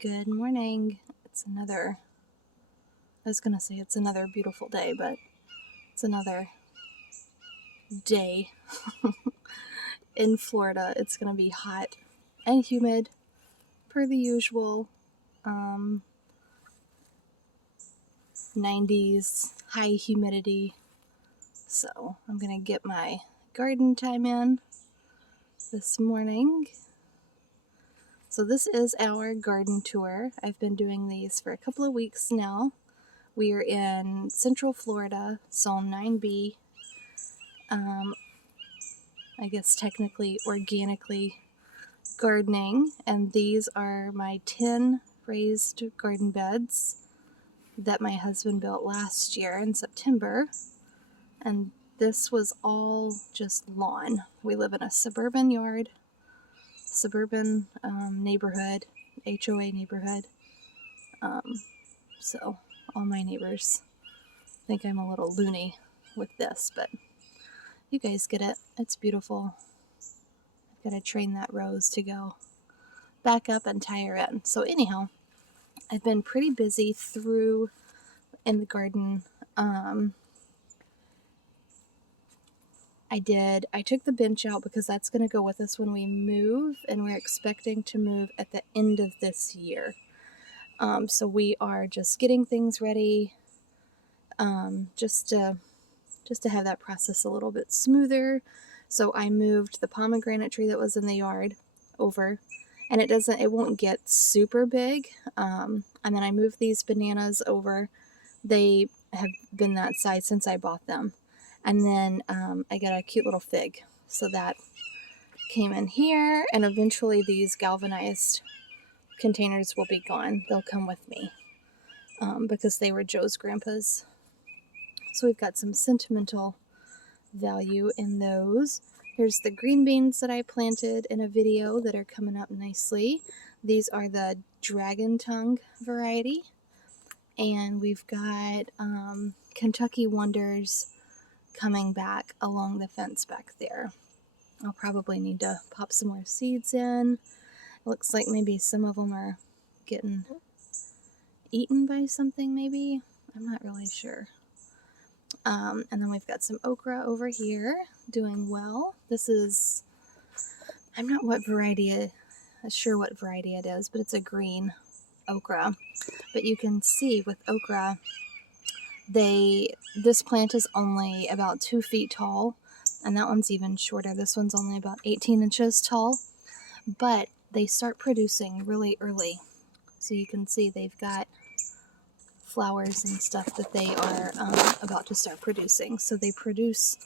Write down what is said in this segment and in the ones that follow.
Good morning. It's another beautiful day, but it's another day in Florida. It's gonna be hot and humid per the usual. 90s, high humidity. So I'm gonna get my garden time in this morning. So this is our garden tour. I've been doing these for a couple of weeks now. We are in Central Florida, Zone 9B. I guess technically organically gardening, and these are my 10 raised garden beds that my husband built last year in September. And this was all just lawn. We live in a suburban neighborhood, HOA neighborhood. So all my neighbors think I'm a little loony with this, but you guys get it. It's beautiful. I've got to train that rose to go back up and tie her in. So anyhow, I've been pretty busy in the garden. I took the bench out because that's going to go with us when we move, and we're expecting to move at the end of this year. So we are just getting things ready, just to have that process a little bit smoother. So I moved the pomegranate tree that was in the yard over, and it won't get super big. And then I moved these bananas over. They have been that size since I bought them. And then I got a cute little fig. So that came in here, and eventually these galvanized containers will be gone. They'll come with me because they were Joe's grandpa's. So we've got some sentimental value in those. Here's the green beans that I planted in a video that are coming up nicely. These are the dragon tongue variety. And we've got Kentucky Wonders coming back along the fence back there. I'll probably need to pop some more seeds in. It looks like maybe some of them are getting eaten by something, maybe. I'm not really sure. And then we've got some okra over here doing well. I'm not sure what variety it is, but it's a green okra. But you can see with okra, this plant is only about 2 feet tall, and that one's even shorter. This one's only about 18 inches tall, but they start producing really early. So you can see they've got flowers and stuff that they are about to start producing. So they produce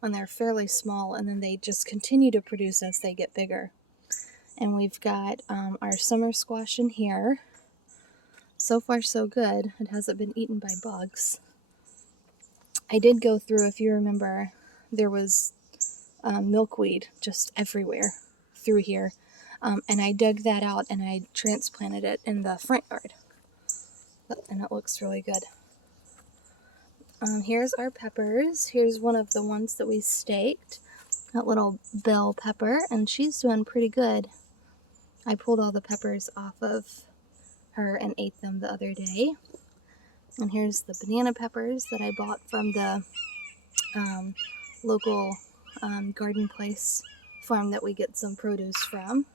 when they're fairly small, and then they just continue to produce as they get bigger. And we've got our summer squash in here. So far so good. It hasn't been eaten by bugs. I did go through, if you remember, there was milkweed just everywhere through here. And I dug that out and I transplanted it in the front yard. And it looks really good. Here's our peppers. Here's one of the ones that we staked. That little bell pepper, and she's doing pretty good. I pulled all the peppers off of her and ate them the other day. And here's the banana peppers that I bought from the local garden place farm that we get some produce from.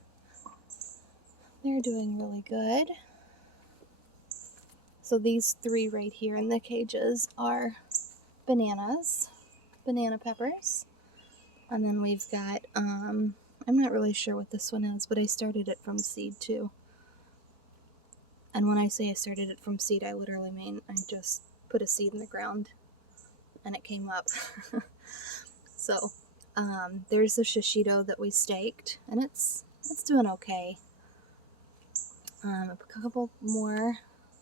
They're doing really good. So these 3 right here in the cages are banana peppers. And then we've got, I'm not really sure what this one is, but I started it from seed too. And when I say I started it from seed, I literally mean I just put a seed in the ground and it came up. So there's the shishito that we staked, and it's doing okay. A couple more.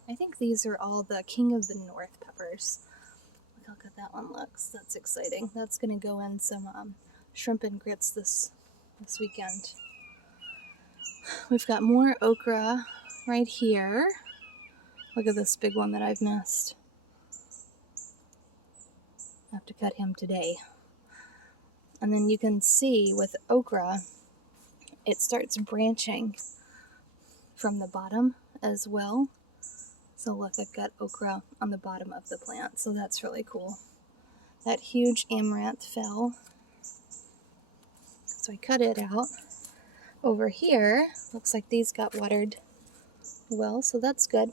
I think these are all the King of the North peppers. Look how good that one looks. That's exciting. That's going to go in some shrimp and grits this weekend. We've got more okra right here. Look at this big one that I've missed. I have to cut him today. And then you can see with okra, it starts branching from the bottom as well. So look, I've got okra on the bottom of the plant, so that's really cool. That huge amaranth fell, so I cut it out. Over here, looks like these got watered well, so that's good.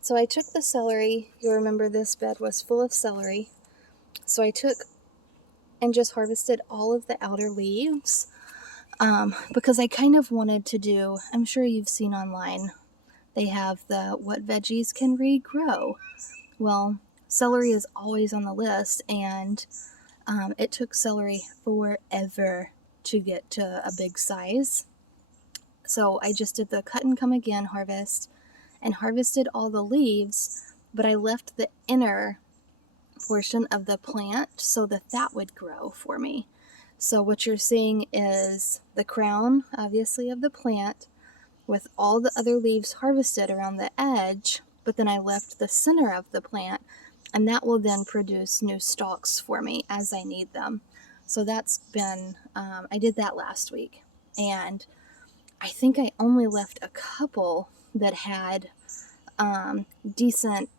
So I took the celery. You remember this bed was full of celery. So I took and just harvested all of the outer leaves because I kind of wanted to do, I'm sure you've seen online, they have the what veggies can regrow. Well, celery is always on the list, and it took celery forever to get to a big size. So I just did the cut and come again harvest and harvested all the leaves, but I left the inner portion of the plant so that that would grow for me. So what you're seeing is the crown, obviously, of the plant with all the other leaves harvested around the edge, but then I left the center of the plant, and that will then produce new stalks for me as I need them. So that's been, I did that last week, and I think I only left a couple that had decent,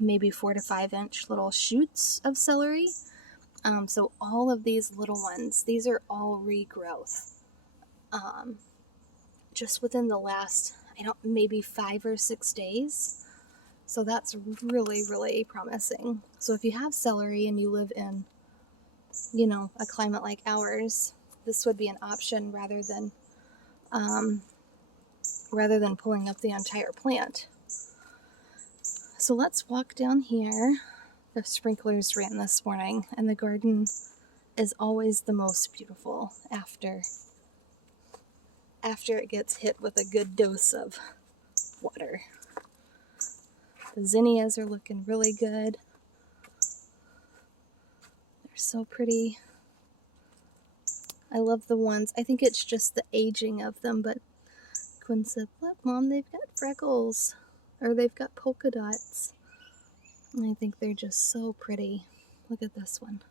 maybe 4 to 5 inch little shoots of celery. So all of these little ones, these are all regrowth. Just within the last, maybe 5 or 6 days. So that's really, really promising. So if you have celery and you live in, a climate like ours, this would be an option rather than pulling up the entire plant. So let's walk down here. The sprinklers ran this morning, and the garden is always the most beautiful after it gets hit with a good dose of water. The zinnias are looking really good. They're so pretty. I love the ones, I think it's just the aging of them, but Quinn said, look, Mom, they've got freckles, or they've got polka dots. And I think they're just so pretty. Look at this one.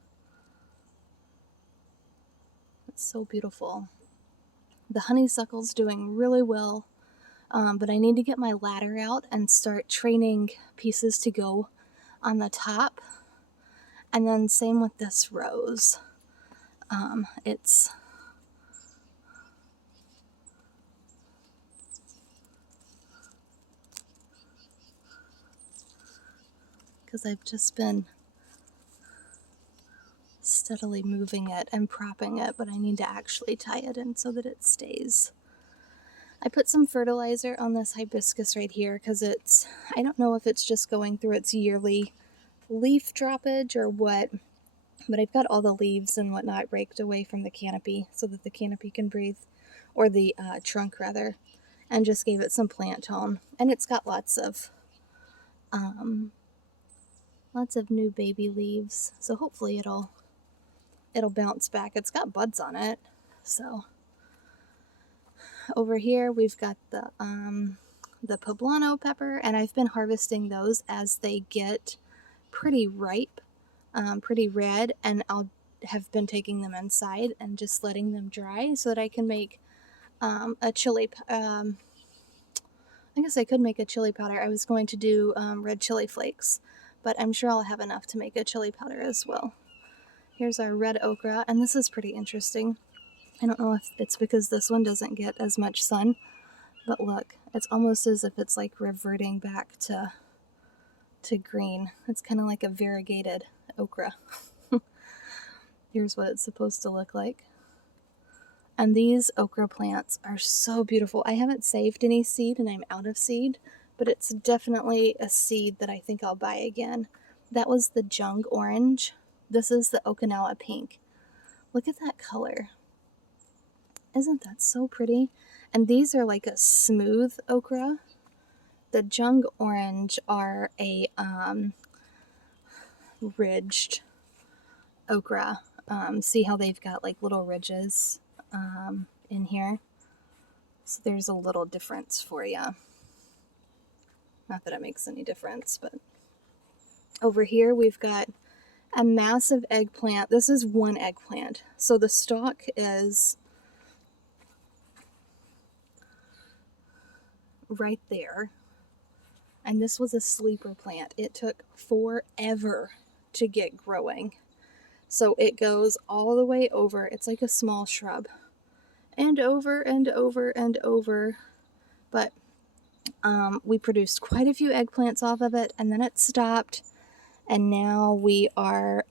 It's so beautiful. The honeysuckle's doing really well, but I need to get my ladder out and start training pieces to go on the top. And then same with this rose. It's because I've just been steadily moving it and propping it, but I need to actually tie it in so that it stays. I put some fertilizer on this hibiscus right here because I don't know if it's just going through its yearly leaf droppage or what, but I've got all the leaves and whatnot raked away from the canopy so that the canopy can breathe, or the trunk rather, and just gave it some plant tone. And it's got lots of new baby leaves, so hopefully it'll bounce back. It's got buds on it. So over here we've got the poblano pepper, and I've been harvesting those as they get pretty ripe, pretty red, and I'll have been taking them inside and just letting them dry so that I can make a chili. I guess I could make a chili powder. I was going to do red chili flakes, but I'm sure I'll have enough to make a chili powder as well. Here's our red okra, and this is pretty interesting. I don't know if it's because this one doesn't get as much sun, but look, it's almost as if it's like reverting back to green. It's kind of like a variegated okra. Here's what it's supposed to look like. And these okra plants are so beautiful. I haven't saved any seed and I'm out of seed, but it's definitely a seed that I think I'll buy again. That was the jung orange. This is the Okinawa pink. Look at that color. Isn't that so pretty? And these are like a smooth okra. The jung orange are a ridged okra. See how they've got like little ridges in here? So there's a little difference for you. Not that it makes any difference, but over here we've got a massive eggplant. This is one eggplant. So the stalk is, right there. And this was a sleeper plant. It took forever to get growing. So it goes all the way over. It's like a small shrub. And over and over and over. But we produced quite a few eggplants off of it, and then it stopped. And now we are,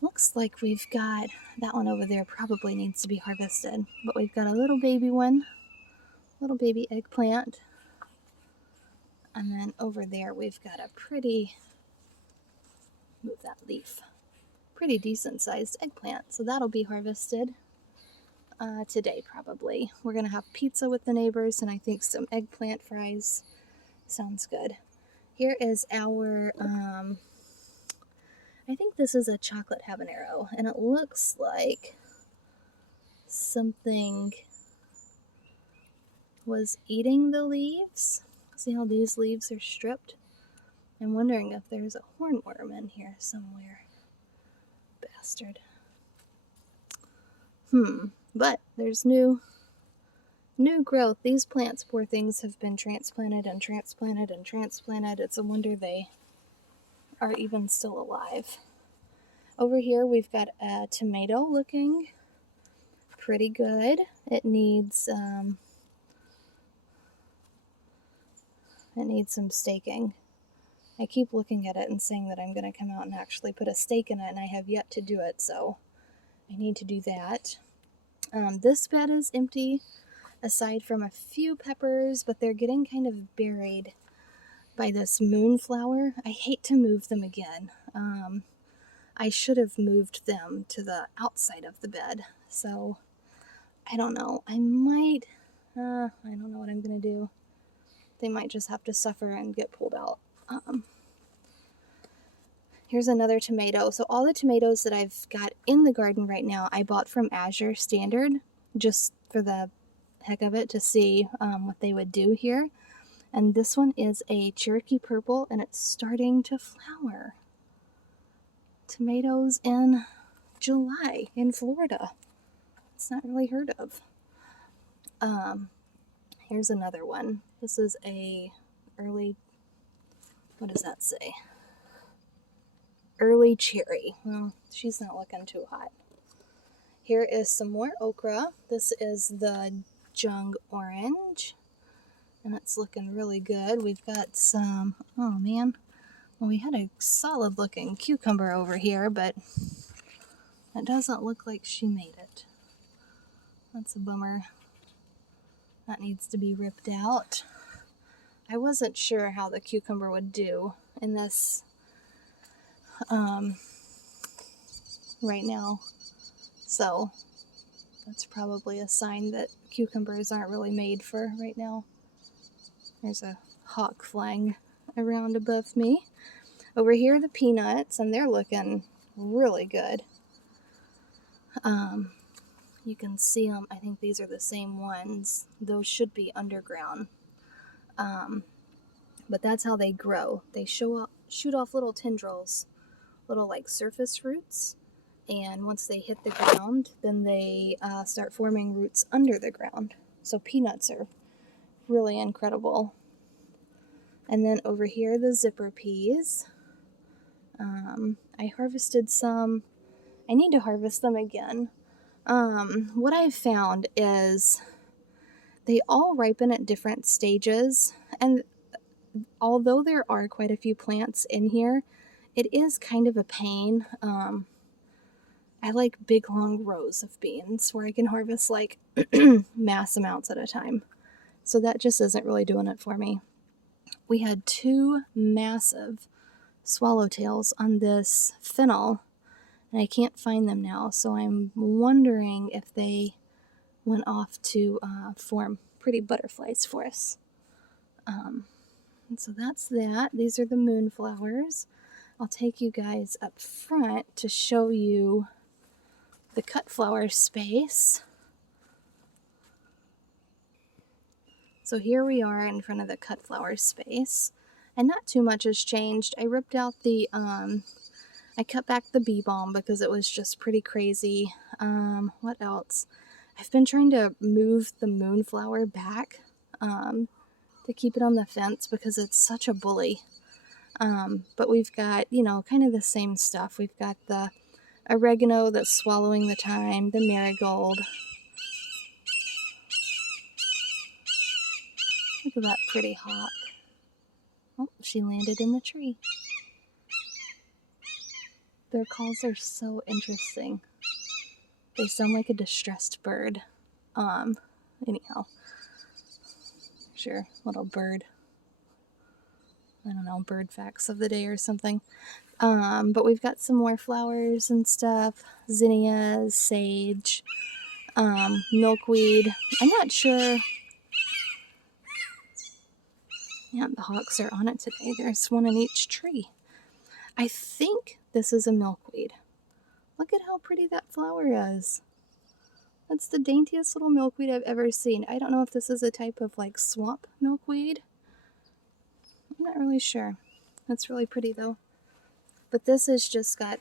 looks like we've got, that one over there probably needs to be harvested. But we've got a little baby one, little baby eggplant. And then over there we've got a pretty, move that leaf, pretty decent sized eggplant. So that'll be harvested today probably. We're going to have pizza with the neighbors and I think some eggplant fries. Sounds good. Here is our, I think this is a chocolate habanero and it looks like something was eating the leaves. See how these leaves are stripped? I'm wondering if there's a hornworm in here somewhere. Bastard. But there's new growth. These plants, poor things, have been transplanted and transplanted and transplanted. It's a wonder they are even still alive. Over here we've got a tomato looking pretty good. It needs some staking. I keep looking at it and saying that I'm going to come out and actually put a stake in it, and I have yet to do it, so I need to do that. This bed is empty, aside from a few peppers, but they're getting kind of buried by this moonflower. I hate to move them again. I should have moved them to the outside of the bed, so I don't know. I might, I don't know what I'm going to do. They might just have to suffer and get pulled out. Here's another tomato. So all the tomatoes that I've got in the garden right now, I bought from Azure Standard, just for the heck of it, to see what they would do here. And this one is a Cherokee Purple, and it's starting to flower. Tomatoes in July in Florida. It's not really heard of. Here's another one. This is a early, what does that say? Early cherry. Well, she's not looking too hot. Here is some more okra. This is the Jung Orange, and it's looking really good. We've got some, oh man, well, we had a solid looking cucumber over here, but it doesn't look like she made it. That's a bummer. That needs to be ripped out. I wasn't sure how the cucumber would do in this right now, so that's probably a sign that cucumbers aren't really made for right now. There's a hawk flying around above me. Over here, the peanuts, and they're looking really good. You can see them. I think these are the same ones. Those should be underground. But that's how they grow. They shoot off little tendrils, little like surface roots. And once they hit the ground, then they start forming roots under the ground. So peanuts are really incredible. And then over here, the zipper peas. I harvested some. I need to harvest them again. What I've found is they all ripen at different stages. And although there are quite a few plants in here, it is kind of a pain. I like big long rows of beans where I can harvest like mass amounts at a time. So that just isn't really doing it for me. We had two massive swallowtails on this fennel, and I can't find them now. So I'm wondering if they went off to form pretty butterflies for us. And so that's that. These are the moonflowers. I'll take you guys up front to show you the cut flower space. So here we are in front of the cut flower space, and not too much has changed. I ripped out the, I cut back the bee balm because it was just pretty crazy. What else? I've been trying to move the moonflower back to keep it on the fence because it's such a bully. But we've got, you know, kind of the same stuff. We've got the oregano that's swallowing the thyme, the marigold. Look at that pretty hawk. Oh, she landed in the tree. Their calls are so interesting. They sound like a distressed bird. Anyhow, sure, little bird. I don't know, bird facts of the day or something. But we've got some more flowers and stuff. Zinnias, sage, milkweed. I'm not sure. Yeah, the hawks are on it today. There's one in each tree. I think this is a milkweed. Look at how pretty that flower is. That's the daintiest little milkweed I've ever seen. I don't know if this is a type of like swamp milkweed. I'm not really sure. That's really pretty though. But this has just got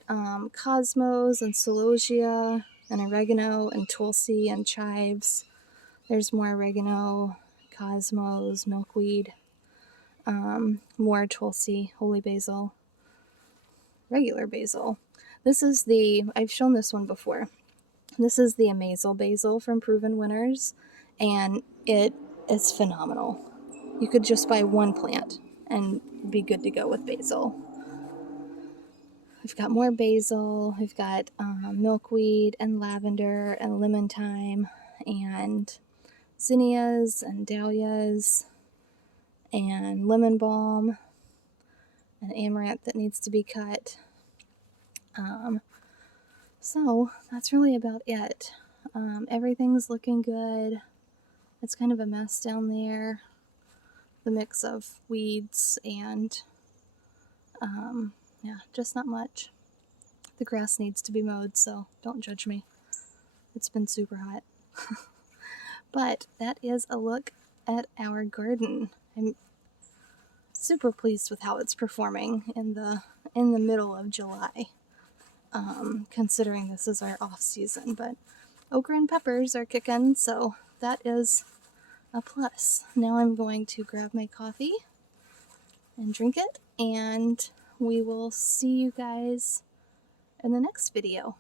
cosmos and celosia and oregano and tulsi and chives. There's more oregano, cosmos, milkweed, more tulsi, holy basil, regular basil. This is I've shown this one before. This is the Amazel basil from Proven Winners, and it is phenomenal. You could just buy one plant and be good to go with basil. We've got more basil, we've got milkweed and lavender and lemon thyme and zinnias and dahlias and lemon balm and amaranth that needs to be cut. So that's really about it. Everything's looking good. It's kind of a mess down there. The mix of weeds and yeah, just not much. The grass needs to be mowed, so don't judge me. It's been super hot. But that is a look at our garden. I'm super pleased with how it's performing in the middle of July, considering this is our off season. But okra and peppers are kicking, so that is a plus. Now I'm going to grab my coffee and drink it, and we will see you guys in the next video.